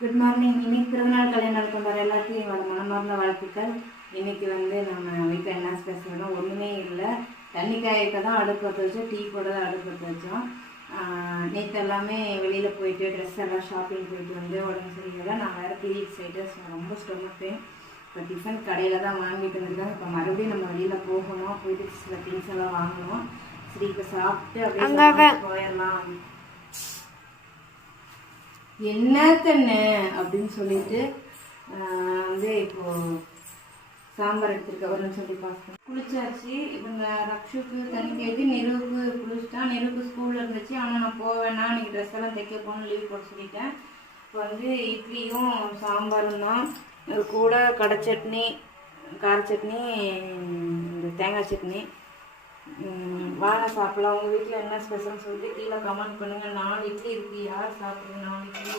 Good morning. இன்னைக்கு பிறந்தநாள் கல்யாணம் கொண்டாட எல்லாத்தையும் என்னோட மனமார்ந்த வாழ்த்துக்கள். இன்னைக்கு நம்ம வீட்டில் என்ன ஸ்பெஷல்னா ஒன்றுமே இல்லை. தண்ணி காயக்க தான் அடுப்பு பற்ற வச்சோம், டீ போட தான் அடுப்பு பற்ற வச்சோம். நேற்று எல்லாமே வெளியில் போயிட்டு ட்ரெஸ் எல்லாம் ஷாப்பிங் போயிட்டு வந்து உடம்பு சரியில்லை. நான் வேறு பீரியட்ஸ் ஆகிட்டு ரொம்ப ஸ்டொமக் பெயின். இப்போ டிஃபன் கடையில் தான் வாங்கிட்டு வந்துருக்காங்க. இப்போ மறுபடியும் நம்ம வெளியில் போகணும், போயிட்டு சில திங்ஸ் எல்லாம் வாங்கணும். சரி இப்போ சாப்பிட்டு அப்படியே போயிடலாம். என்ன கண்ணு அப்படின்னு சொல்லிட்டு இப்போ சாம்பார் எடுத்துருக்கேன். ஒரு நிமிஷம் சொல்லி பார்க்கணும். குளிச்சாச்சு. இப்போ இந்த ரக்ஷுக்கு தண்ணி கேட்டு நெருவுக்கு குளிச்சுட்டான். நெருவுக்கு ஸ்கூலில் இருந்துச்சு. ஆனால் நான் போவேன்னா இன்னைக்கு ட்ரெஸ் எல்லாம் தைக்க போகணும், லீவ் போட சொல்லிட்டேன். இப்போ இட்லியும் சாம்பாரும் தான். அது கூட கடை சட்னி, கார சட்னி, இந்த தேங்காய் சட்னி. வாங்க சாப்பிடலாம். உங்கள் வீட்டில் என்ன ஸ்பெஷல்னு சொல்லிட்டு கீழே கமெண்ட் பண்ணுங்கள். 4 இட்லி இருக்குது. யார் சாப்பிட்றது 4 இட்லி?